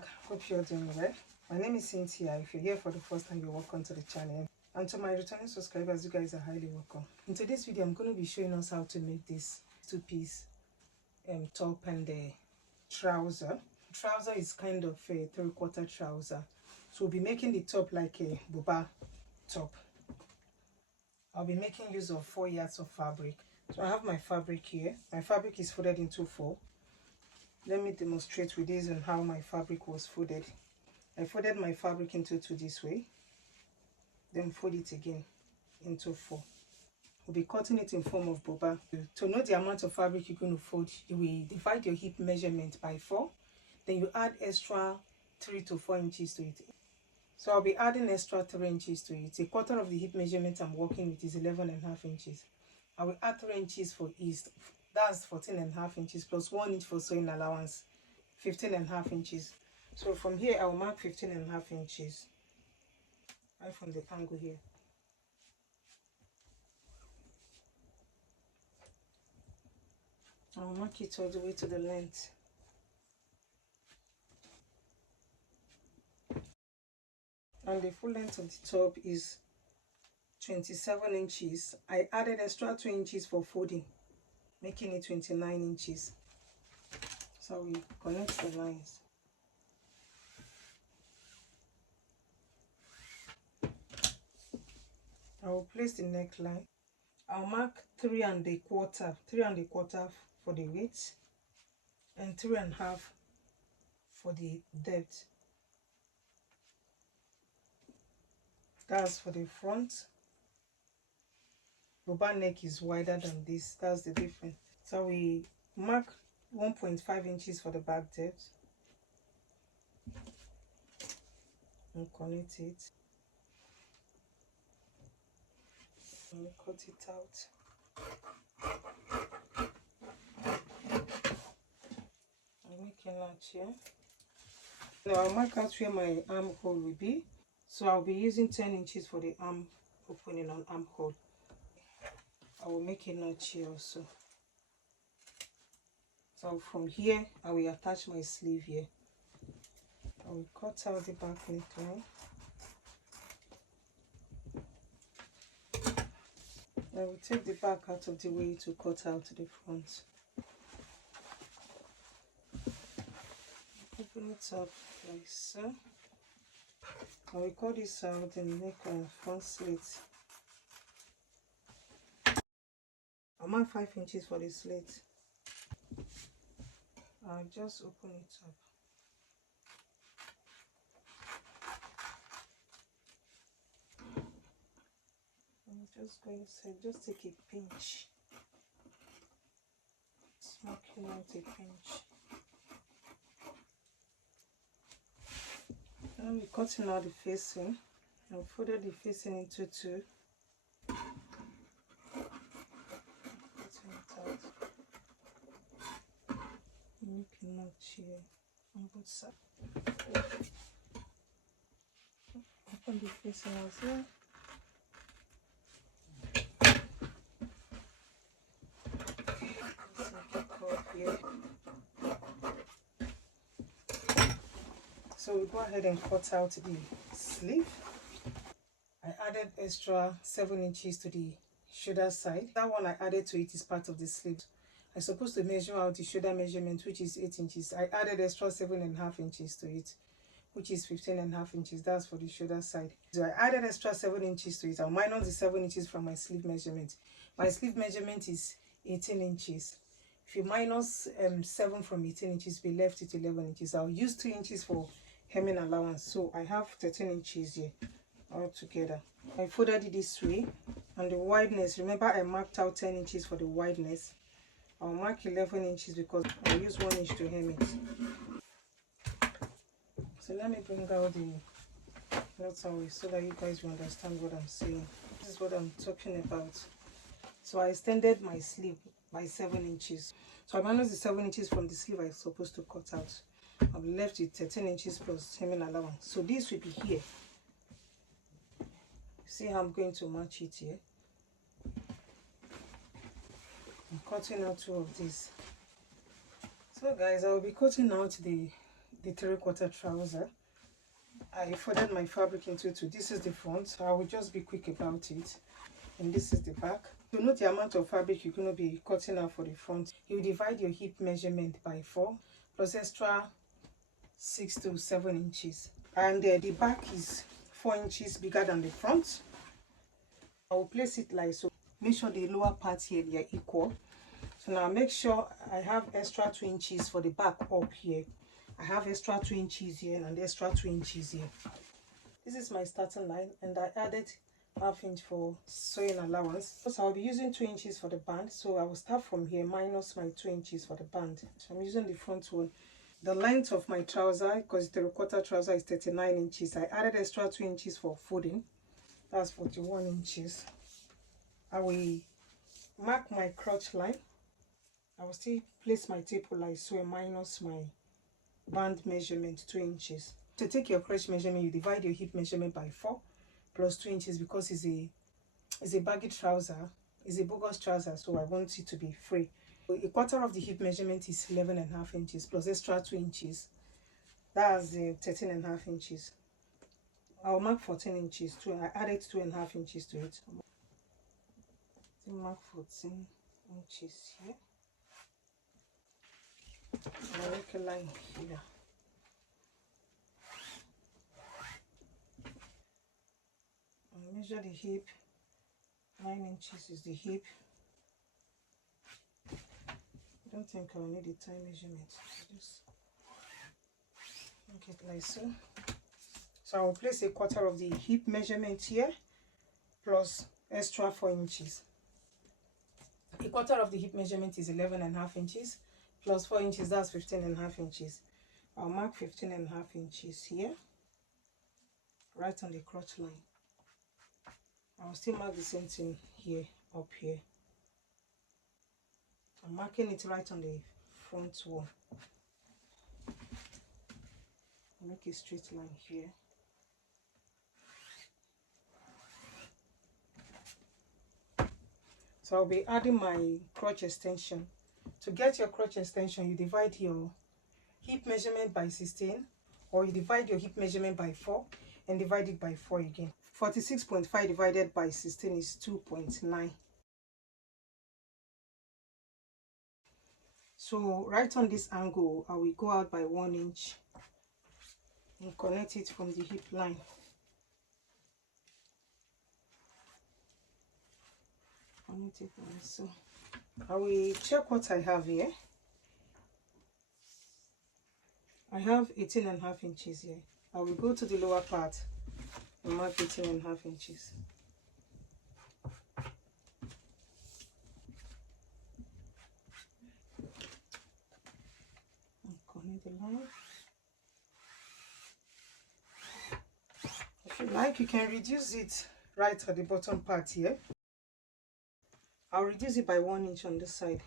back. Hope you're doing well. My name is Cynthia. If you're here for the first time, you're welcome to the channel. And to my returning subscribers, you guys are highly welcome. In today's video, I'm going to be showing us how to make this two-piece top and trouser. Trouser is kind of a three-quarter trouser. So we'll be making the top like a Buba top. I'll be making use of 4 yards of fabric. So I have my fabric here. My fabric is folded into 4. Let me demonstrate with this on how my fabric was folded. I folded my fabric into 2 this way, then fold it again into 4. We'll be cutting it in form of Buba. To know the amount of fabric you're going to fold, you will divide your hip measurement by 4. Then you add extra 3 to 4 inches to it. So I'll be adding extra 3 inches to it. A quarter of the hip measurement I'm working with is 11.5 inches. I will add 3 inches for east. That's 14.5 inches plus 1 inch for sewing allowance, 15.5 inches. So from here I will mark 15.5 inches right from the angle here. I will mark it all the way to the length. And the full length of the top is 27 inches. I added extra 2 inches for folding, making it 29 inches. So we connect the lines. I will place the neckline. I'll mark 3 1/4 for the width and 3 1/2 for the depth. That's for the front. Buba neck is wider than this. That's the difference. So we mark 1.5 inches for the back depth and connect it. And we cut it out. I'll make a notch here. Now I'll mark out where my armhole will be. So I'll be using 10 inches for the arm opening on armhole. I will make a notch here also. So from here, I will attach my sleeve here. I will cut out the back neckline. I will take the back out of the way to cut out the front. Open it up like so. I will cut this out the neckline front slit. I'll mark 5 inches for the slit. I'll just open it up. I'm just going to just take a pinch. Marking out a pinch. Now we're cutting out the facing. I'll fold the facing into 2. Cutting it out. Make a notch here on both sides. Open the facing as well. So we go ahead and cut out the sleeve. I added extra 7 inches to the shoulder side. That one I added to it is part of the sleeve. I'm supposed to measure out the shoulder measurement, which is 8 inches. I added extra 7.5 inches to it, which is 15.5 inches. That's for the shoulder side. So I added extra 7 inches to it. I'll minus the 7 inches from my sleeve measurement. My sleeve measurement is 18 inches. If you minus 7 from 18 inches, we left it 11 inches. I'll use 2 inches for hemming allowance. So I have 13 inches here all together. I folded it this way. And the wideness, remember I marked out 10 inches for the wideness. I'll mark 11 inches because I'll use 1 inch to hem it. So let me bring out the knots away so that you guys will understand what I'm saying. This is what I'm talking about. So I extended my sleeve by 7 inches. So I minus the 7 inches from the sleeve I'm supposed to cut out. I've left it 13 inches plus hemming allowance. So this will be here. See how I'm going to match it here. I'm cutting out 2 of these. So guys, I will be cutting out the the 3/4 trouser. I folded my fabric into two. This is the front, so I will just be quick about it. And this is the back. To know the amount of fabric you're going to be cutting out for the front, you divide your hip measurement by 4 plus extra 6 to 7 inches. And the back is 4 inches bigger than the front. I will place it like so. Make sure the lower part here they are equal. So now make sure I have extra 2 inches for the back up here. I have extra 2 inches here and extra 2 inches here. This is my starting line, and I added ½ inch for sewing allowance. So I'll be using 2 inches for the band, so I will start from here minus my 2 inches for the band. So I'm using the front one. The length of my trouser, because the 3/4 trouser is 39 inches, I added extra 2 inches for folding. That's 41 inches. I will mark my crotch line. I will still place my taper line, so I minus my band measurement 2 inches. To take your crotch measurement, you divide your hip measurement by 4 plus 2 inches because it's a baggy trouser, it's a bogus trouser, so I want it to be free. So 1/4 of the hip measurement is 11.5 inches plus extra 2 inches. That's 13.5 inches. I'll mark 14 inches too. I added 2.5 inches to it. So mark 14 inches here. I'll make a line here. I'll measure the hip. 9 inches is the hip. I don't think I'll need a tie measurement. Just make it like so. So I will place 1/4 of the hip measurement here plus extra 4 inches. 1/4 of the hip measurement is 11.5 inches plus 4 inches, that's 15.5 inches. I'll mark 15.5 inches here, right on the crotch line. I'll still mark the same thing here, up here. I'm marking it right on the front wall. I'll make a straight line here. So I'll be adding my crotch extension. To get your crotch extension, you divide your hip measurement by 16, or you divide your hip measurement by 4 and divide it by 4 again. 46.5 divided by 16 is 2.9. So right on this angle, I will go out by 1 inch and connect it from the hip line. Connect it like so. I will check what I have here. I have 18.5 inches here. I will go to the lower part and mark 18.5 inches. And connect the line. If you like, you can reduce it right at the bottom part here. I'll reduce it by 1 inch on this side.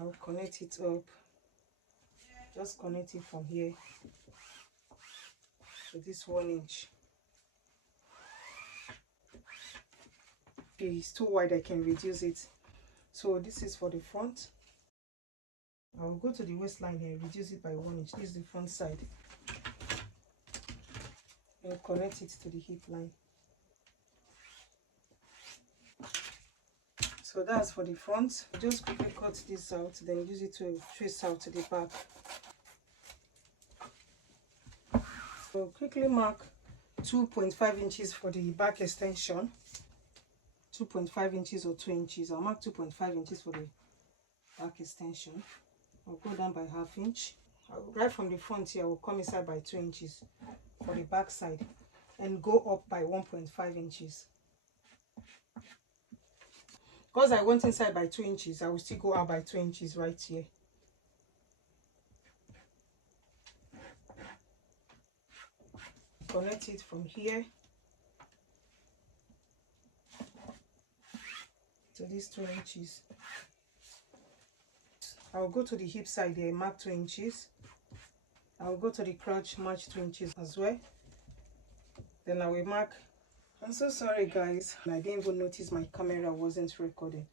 I'll connect it up. Just connect it from here to this 1 inch. If it's too wide, I can reduce it. So this is for the front. I will go to the waistline here, reduce it by 1 inch. This is the front side. And connect it to the hip line. So that's for the front. Just quickly cut this out, then use it to trace out to the back. So quickly mark 2.5 inches for the back extension. 2.5 inches or 2 inches. I'll mark 2.5 inches for the back extension. I'll go down by ½ inch. Right from the front here, I will come inside by 2 inches for the back side and go up by 1.5 inches. Because I went inside by 2 inches, I will still go out by 2 inches right here. Connect it from here to these 2 inches. I will go to the hip side here, mark 2 inches. I will go to the crotch, match 2 inches as well. Then I will mark. I'm so sorry guys, I didn't even notice my camera wasn't recording.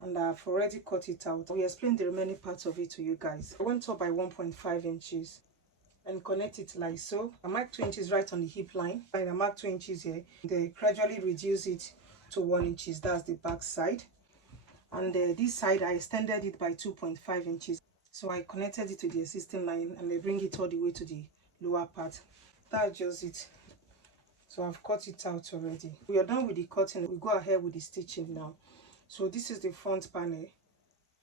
and I've already cut it out. We explained the remaining parts of it to you guys. I went up by 1.5 inches and connect it like so. I mark 2 inches right on the hip line, and I mark 2 inches here. They gradually reduce it to 1 inches. That's the back side. And this side I extended it by 2.5 inches. So I connected it to the existing line and I bring it all the way to the lower part. That's just it. So I've cut it out already. We are done with the cutting. We go ahead with the stitching now. So this is the front panel.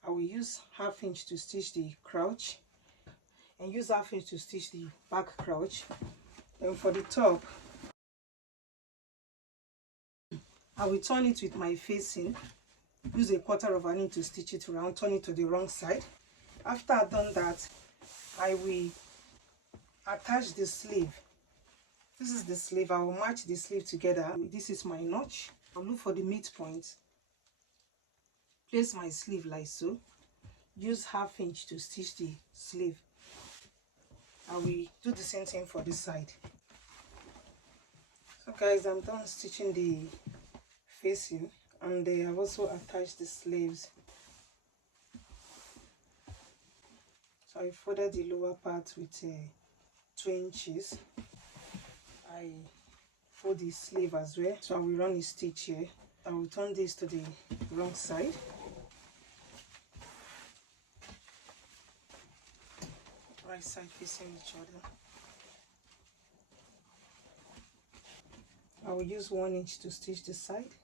I will use 1/2 inch to stitch the crouch and use 1/2 inch to stitch the back crouch. And for the top, I will turn it with my facing. Use 1/4 inch to stitch it around, turn it to the wrong side. After I've done that, I will attach the sleeve. This is the sleeve. I will match the sleeve together. This is my notch. I'll look for the midpoint. Place my sleeve like so. Use 1/2 inch to stitch the sleeve. I will do the same thing for this side. So guys, I'm done stitching the facing, and they have also attached the sleeves. So I folded the lower part with 2 inches. I fold the sleeve as well. So I will run a stitch here. I will turn this to the wrong side. Right side facing each other. I will use 1 inch to stitch the side.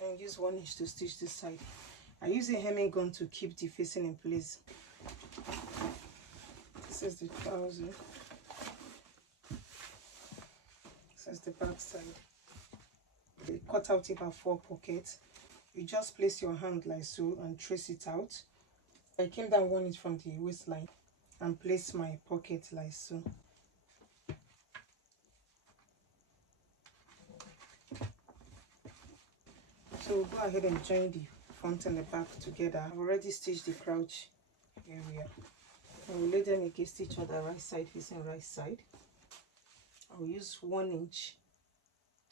And use 1 inch to stitch this side. I use a hemming gun to keep the facing in place. This is the trouser. This is the back side. They cut out about 4 pockets. You just place your hand like so and trace it out. I came down 1 inch from the waistline and place my pocket like so. So we'll go ahead and join the front and the back together. I've already stitched the crouch area. I will lay them against each other, right side facing right side. I will use 1 inch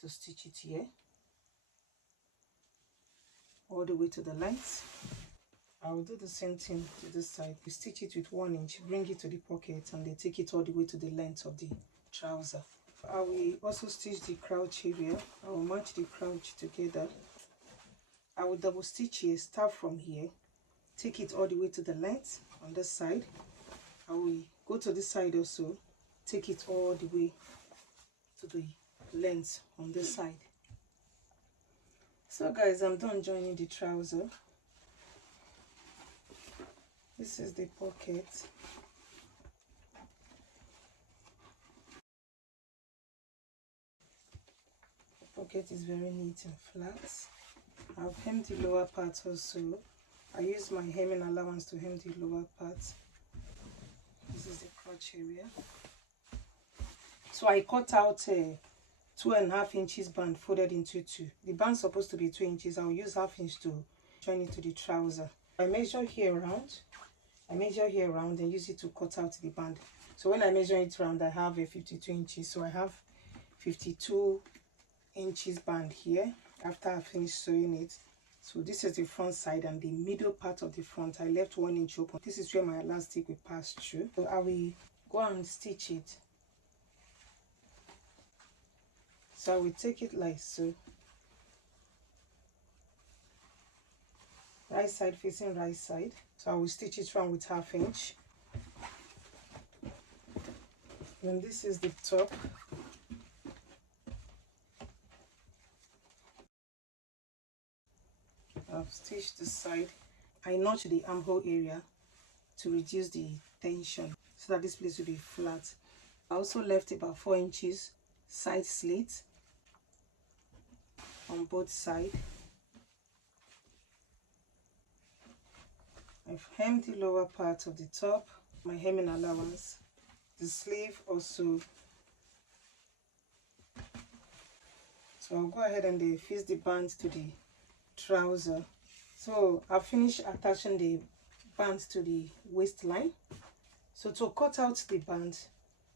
to stitch it here, all the way to the length. I will do the same thing to this side. We stitch it with 1 inch, bring it to the pocket, and then take it all the way to the length of the trouser. I will also stitch the crouch area. I will match the crouch together. I will double stitch here, start from here, take it all the way to the length on this side. I will go to this side also, take it all the way to the length on this side. So guys, I'm done joining the trouser. This is the pocket. The pocket is very neat and flat. I've hemmed the lower part also. I use my hemming allowance to hem the lower part. This is the crotch area. So I cut out 2.5 inches band folded into 2. The band's supposed to be 2 inches. I'll use 1/2 inch to join it to the trouser. I measure here around. And use it to cut out the band. So when I measure it round, I have a 52 inches. So I have 52 inches band here after I finished sewing it. So this is the front side, and the middle part of the front I left 1 inch open. This is where my elastic will pass through. So I will go and stitch it. So I will take it like so. Right side facing right side. So I will stitch it round with 1/2 inch. And this is the top. I've stitched the side. I notch the armhole area to reduce the tension so that this place will be flat. I also left about 4 inches side slit on both sides. I've hemmed the lower part of the top, my hemming allowance, the sleeve also. So I'll go ahead and fix the band to the trouser. So I've finished attaching the band to the waistline. So to cut out the band,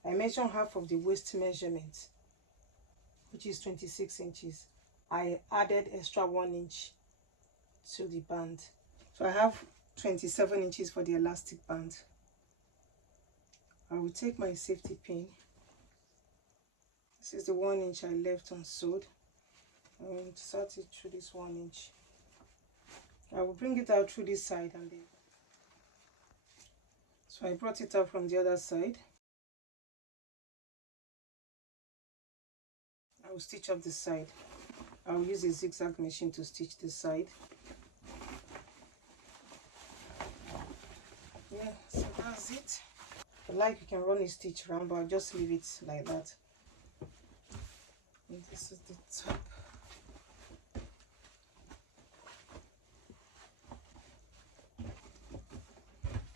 I measure half of the waist measurement, which is 26 inches. I added extra 1 inch to the band. So I have 27 inches for the elastic band. I will take my safety pin. This is the 1 inch I left unsewed. I'm going to insert it through this 1 inch. I will bring it out through this side and then. So I brought it out from the other side. I will stitch up the side. I will use a zigzag machine to stitch this side. Yeah, so that's it. If you like, you can run a stitch around, but I'll just leave it like that. And this is the top.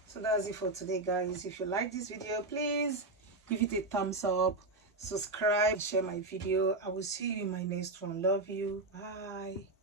So that's it for today, guys. If you like this video, please give it a thumbs up, subscribe, share my video. I will see you in my next one. Love you. Bye.